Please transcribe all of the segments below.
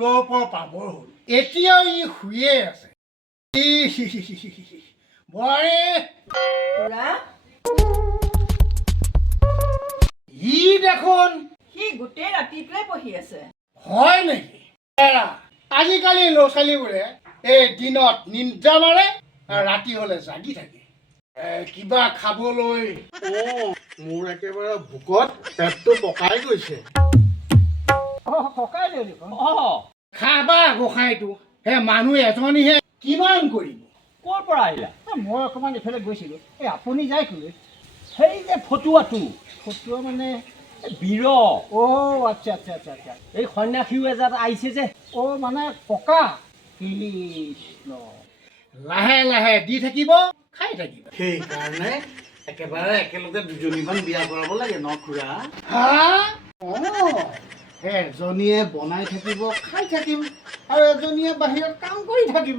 স্কুলৰ পৰা পাবৰ হ'ল এতিয়াও ই শুয়ে আছে বোৱাৰী ই দেখোন সি গোটেই ৰাতিটোৱে পঢ়ি আছে হয় নেকি আজিকালি ল'ৰা ছোৱালীবোৰে এই দিনত নিদ্ৰা মাৰে আৰু ৰাতি হ'লে জাগি থাকে কিবা খাবলৈ মোৰ একেবাৰে ভোকত পেটটো পকাই গৈছে খাবা গোসাঁইটো হে মানুহ এজনীহে কিমান কৰিব ক'ৰ পৰা আহিলা মই অকণমান এইফালে গৈছিলোঁ এই আপুনি যায় ক'লৈ সেই যে ফটুৱা মানে বীৰ আচ্ছা আচ্ছা আচ্ছা আচ্ছা এই সন্যাসীও এজাত আহিছে যে মানে ককা কৃষ্ণ লাহে লাহে দি থাকিব খাই থাকিব সেইকাৰণে একেবাৰে একেলগে দুজনীমান বিয়া কৰাব লাগে ন খুৰা এজনীয়ে বনাই থাকিব খাই থাকিম আৰু এজনীয়ে বাহিৰত কাম কৰি থাকিম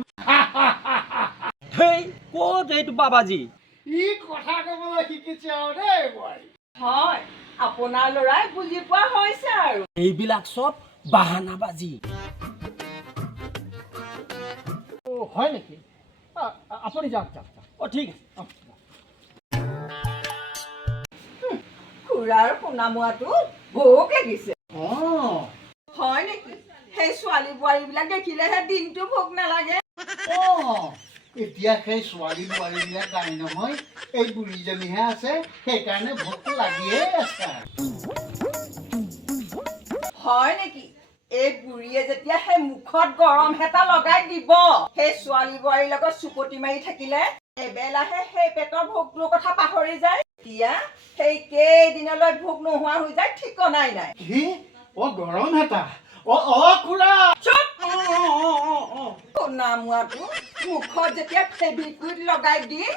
হেই ক'ত এইটো বাবাজী ই কথা ক'বলৈ শিকিছে আৰু দেই বোৱাৰী হয় আপোনাৰ ল'ৰাই বুজি পোৱা হৈছে আৰু এইবিলাক চব বাহানাবাজি হয় নেকি আপুনি যাওক ঠিক আছে খুৰাৰ সোণামুৱাটো ভোক লাগিছে হয় নেকি সেই ছোৱালী বোৱাৰীবিলাক দেখিলেহে দিনটো ভোক নালাগে এতিয়া সেই ছোৱালী বোৱাৰীবিলাক নাই নহয় এই বুঢ়ীজনীহে আছে সেইকাৰণে ভোকটো লাগিয়ে আছে হয় নেকি এই বুঢ়ীয়ে যেতিয়া সেই মুখত গৰম হেতা লগাই দিব সেই ছোৱালী বোৱাৰীৰ লগত চুপতি মাৰি থাকিলে এবেলাহে সেই পেটৰ ভোকটোৰ কথা পাহৰি যায় এতিয়া সেই কেইদিনলৈ ভোক নোহোৱা হৈ যায় ঠিকনাই নাই গৰম হেতা খুৰা সোণামুৱাটো মুখত যেতিয়া ফেব্ৰিকুইড লগাই দিম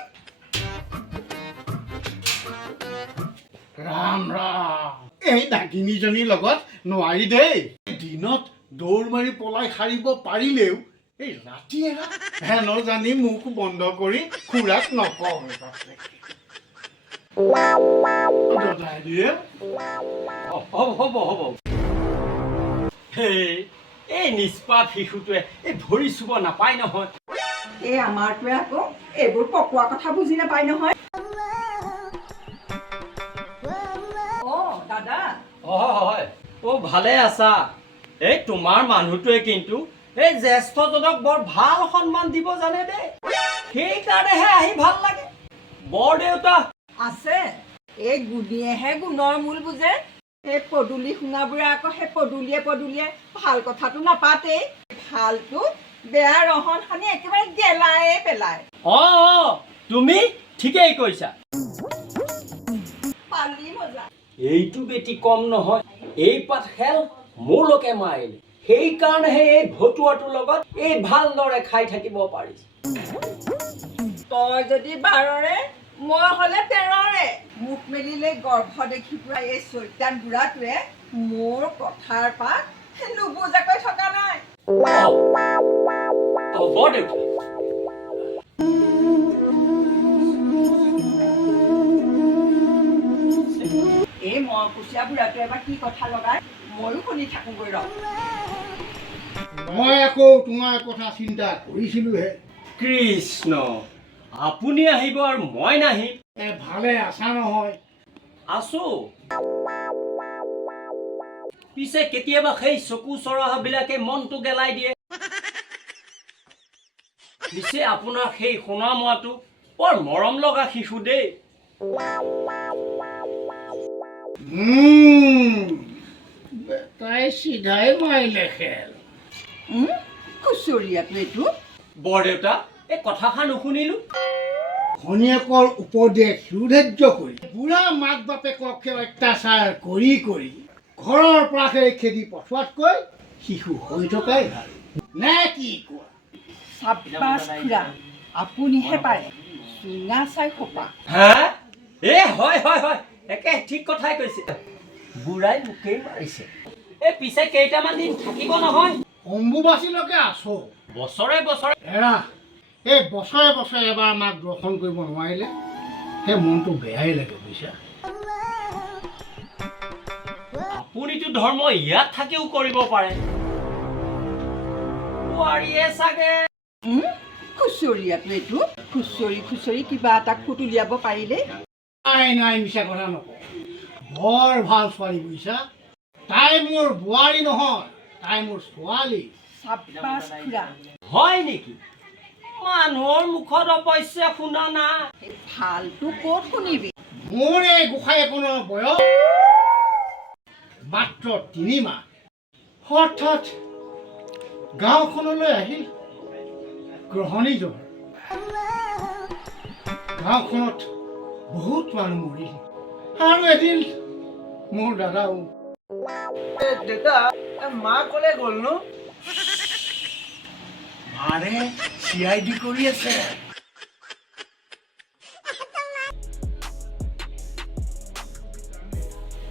ৰাম ৰাম এই ডাকিনীজনীৰ লগত নোৱাৰি দেই দিনত দৌৰ মাৰি পলাই সাৰিব পাৰিলেও এই ৰাতি হেন জানি মুখ বন্ধ কৰি খুৰাক নকওঁ হ'ব এই নিষ্পাপ শিশুটোৱে এই ভৰি চুব নাপায় নহয় এই আমাৰটোৱে আকৌ এইবোৰ পকোৱা কথা বুজি নাপায় নহয় দাদা হয় ভালে আছা এই তোমাৰ মানুহটোৱে কিন্তু এই জ্যেষ্ঠজনক বৰ ভাল সন্মান দিব জানে দেই সেইকাৰণেহে আহি ভাল লাগে বৰ দেউতা আছে এই গুণীয়েহে গুণৰ মূল বুজে এই পদূলি শুনাবোৰে আকৌ সেই পদূলিয়ে ভাল কথাটো নাপাতেই ভালটো বেয়া ৰহন সানি একেবাৰে গেলাই পেলাই তুমি ঠিকেই কৈছা পালি মজা এইটো বেটি কম নহয় এই পাত খেল মোৰলৈকে মাৰিলে সেইকাৰণেহে এই ভতুৱাটোৰ লগত এই ভালদৰে খাই থাকিব পাৰিছে তই যদি 12ৰে মই হলে 13ৰে মুখ মেলিলে গৰ্ভ দেখি পোৱা এই চৈতান বুঢ়াটোৱে মোৰ কথাৰ পাত নুবুজাকৈ থকা নাই এই মকুচিয়া বুঢ়াটোৱে এবাৰ কি কথা লগাই ময়ো শুনি থাকোগৈ মই আকৌ তোমাৰ কথা চিন্তা কৰিছিলোহে কৃষ্ণ আপুনি আহিব আৰু মই নাহিম ভালে আছা নহয় আছো পিছে কেতিয়াবা সেই চকু চৰহাবিলাকে মনটো গেলাই দিয়ে পিছে আপোনাৰ সেই সোণামুৱাটো বৰ মৰম লগা শিশু দেই তাই চিধাই মাৰিলে খেল খুচৰীয়াটো এইটো বৰদেউতা এই কথাষাৰ নুশুনিলো ভনীয়েকৰ উপদেশ সুধাৰ্য কৰি বুঢ়া মাক বাপেকক অত্যাচাৰ কৰি ঘৰৰ পৰা খেদি পঠোৱাতকৈ শিশু হৈ থকাই ভাল নে কি কোৱা চাব্বাছ খুৰা আপুনিহে পাৰে চুঙা চাই খোপা হয় একে ঠিক কথাই কৈছে বুঢ়াই মোকেই মাৰিছে এই পিছে কেইটামান দিন থাকিব নহয় অম্বুবাচীলৈকে আছো বছৰে এৰা এই বছৰে এবাৰ আমাক দৰ্শন কৰিব নোৱাৰিলে সেই মনটো বেয়াই লাগে বুজিছা আপুনিতো ধৰ্ম ইয়াত থাকিও কৰিব পাৰে বোৱাৰীয়ে চাগে খুচৰিয়াটো এইটো খুচৰি খুচৰি কিবা এটা ফুট উলিয়াব পাৰিলে নাই নাই মিছা কথা নকওঁ বৰ ভাল ছোৱালী বুজিছা তাই মোৰ বোৱাৰী নহয় তাই মোৰ ছোৱালী চাব্বাছ খুৰা হয় নেকি মানুহৰ মুখত অৱশ্যে শুনা নাই ভালটো ক'ত শুনিবি মোৰ এই গোসাঁই এখনৰ বয়স মাত্ৰ 3 মাহ হঠাৎ গাঁওখনলৈ আহিল গ্ৰহণী জ্বৰ গাঁওখনত বহুত মানুহ মৰিল আৰু এদিন মোৰ দাদাও দেউতা মা ক'লে গ'লনো মাৰে CID কৰি আছে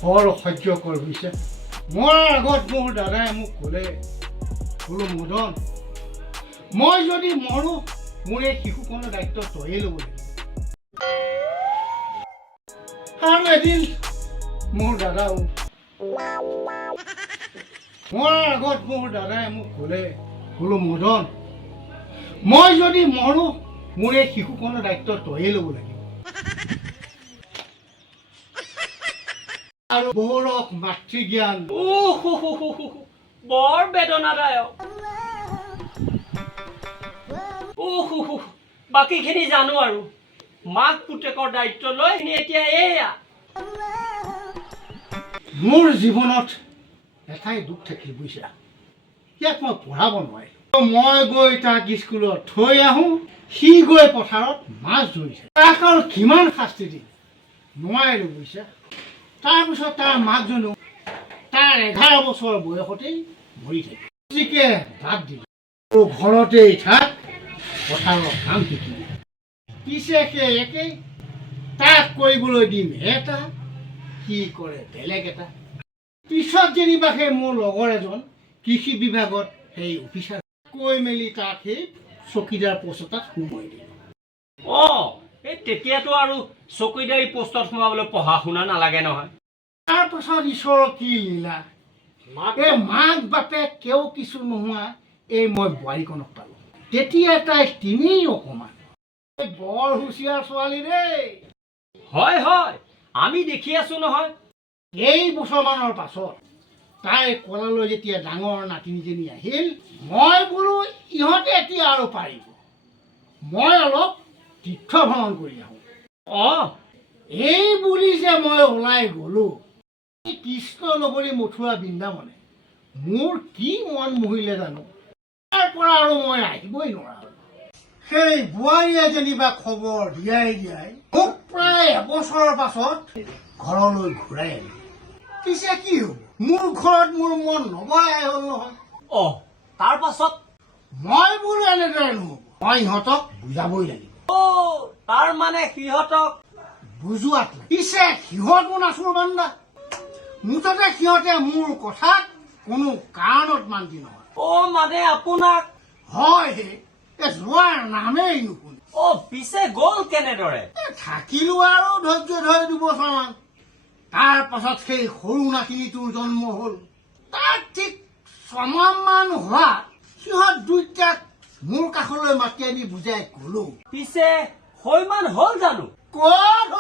বৰ অসহ্যকৰ হৈছে মৰাৰ আগত মোৰ দাদাই মোক ক'লে বোলো মদন মই যদি মৰো মোৰ এই শিশুকণৰ দায়িত্ব তয়ে ল'ব লাগিব আৰু এদিন মোৰ দাদাও মৰাৰ আগত মোৰ দাদাই মোক ক'লে বোলো মদন মই যদি মৰো মোৰ এই শিশুকণৰ দায়িত্ব তয়ে ল'ব লাগিব আৰু বৌৰক মাতৃজ্ঞান বৰ বেদনাদায়ক বাকীখিনি জানো আৰু মাক পুতেকৰ দায়িত্ব লৈ এতিয়া এয়া মোৰ জীৱনত এটাই দুখ থাকিল বুজিছা ইয়াক মই পঢ়াব নোৱাৰিলোঁ মই গৈ তাক স্কুলত থৈ আহোঁ সি গৈ পথাৰত মাছ ধৰিছে তাক আৰু কিমান শাস্তি দিম নোৱাৰিলোঁ বুজিছা তাৰপিছত তাৰ মাকজনীও তাৰ 11 বছৰ বয়সতেই মৰি থাকিল গতিকে বাদ দিলোঁ ঘৰতেই থাক পথাৰৰ কাম শিকিবি পিছে সেই একেই তাক কৰিবলৈ দিম এটা কি কৰে বেলেগ এটা পিছত যেনিবা সেই মোৰ লগৰ এজন কৃষি বিভাগত সেই অফিচাৰ কৈ মেলি তাক সেই চকীদাৰ পোষ্ট এটাত সোমাই দিলোঁ এই তেতিয়াতো আৰু চকীদাৰী পোষ্টত সোমাবলৈ পঢ়া শুনা নালাগে নহয় তাৰপাছত ঈশ্বৰৰ কি লীলা এই মাক বাপেক কেও কিছু নোহোৱা এই মই বোৱাৰীকণক পালোঁ তেতিয়া তাই তিনেই অকণমান বৰ হুঁচিয়াৰ ছোৱালী দেই হয় হয় আমি দেখি আছো নহয় এই বছৰমানৰ পাছত তাই কলালৈ যেতিয়া ডাঙৰ নাতিনীজনী আহিল মই বোলো ইহঁতে এতিয়া আৰু পাৰিব মই অলপ তীৰ্থ ভ্ৰমণ কৰি আহোঁ এই বুলি যে মই ওলাই গ'লো কৃষ্ণ নগৰী মথুৰা বৃন্দাবনে মোৰ কি মন মোহিলে জানো তাৰ পৰা আৰু মই আহিবই নোৱাৰা হ'লো সেই বোৱাৰীয়ে যেনিবা খবৰ দিয়াই মোক প্ৰায় এবছৰৰ পাছত ঘৰলৈ ঘূৰাই আনিলে পিছে কি হ'ল মোৰ ঘৰত মোৰ মন নবহাই হ'ল নহয় তাৰ পাছত মই বোলো এনেদৰে নহ'ব মই ইহঁতক বুজাবই লাগিব তাৰ মানে সিহঁতক বুজোৱাত লাগে পিছে সিহঁতো নাচোৰ বান্দা মুঠতে সিহঁতে মোৰ কথাত কোনো কাৰণত মান্তি নহয় মানে আপোনাক হয় যোৱাৰ নামেই নুশুনে পিছে গ'ল কেনেদৰে থাকিলো আৰু ধৈৰ্য ধৰি 2 বছৰমান তাৰ পাছত সেই সৰু নাতিনীটোৰ জন্ম হ'ল তাক ঠিক 6 মাহমান হোৱা সিহঁত দুইটাক মোৰ কাষলৈ মাতি আনি বুজাই ক'লো পিছে সৈমান হ'ল জানো ক'ত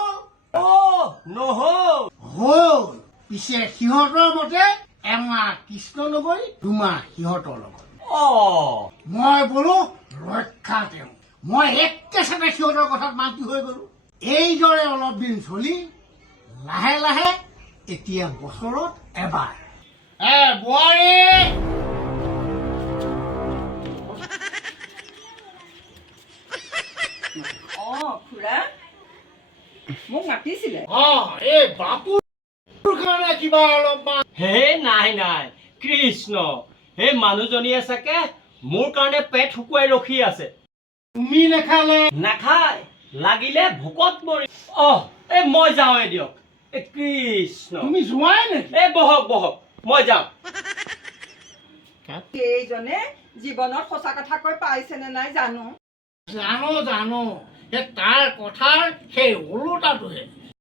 হ'ল নহ'ল হ'ল পিছে সিহঁতৰ মতে এমাহ কৃষ্ণ নগৰী 2 মাহ সিহঁতৰ লগত মই বোলো ৰক্ষা তেওঁ মই একেচাতে সিহঁতৰ কথাত মান্তি হৈ গ'লো এইদৰে অলপ দিন চলি লাহে লাহে এতিয়া বছৰত এবাৰ বোৱাৰী খুৰা মোক মাতিছিলে এই বাপুৰ কাৰণে কিবা অলপমান নাই কৃষ্ণ সেই মানুহজনীয়ে চাগে মোৰ কাৰণে পেট শুকুৱাই ৰখি আছে তুমি নেখালে নাখায় লাগিলে ভোকত মৰি মই যাওঁৱে দিয়ক কৃষ্ণ তুমি যোৱাই নেকি বহক মই যাওঁ এইজনে জীৱনত সঁচা কথা কৈ পাইছেনে নাই জানো জানো তাৰ কথাৰ সেই ওলোটাটোহে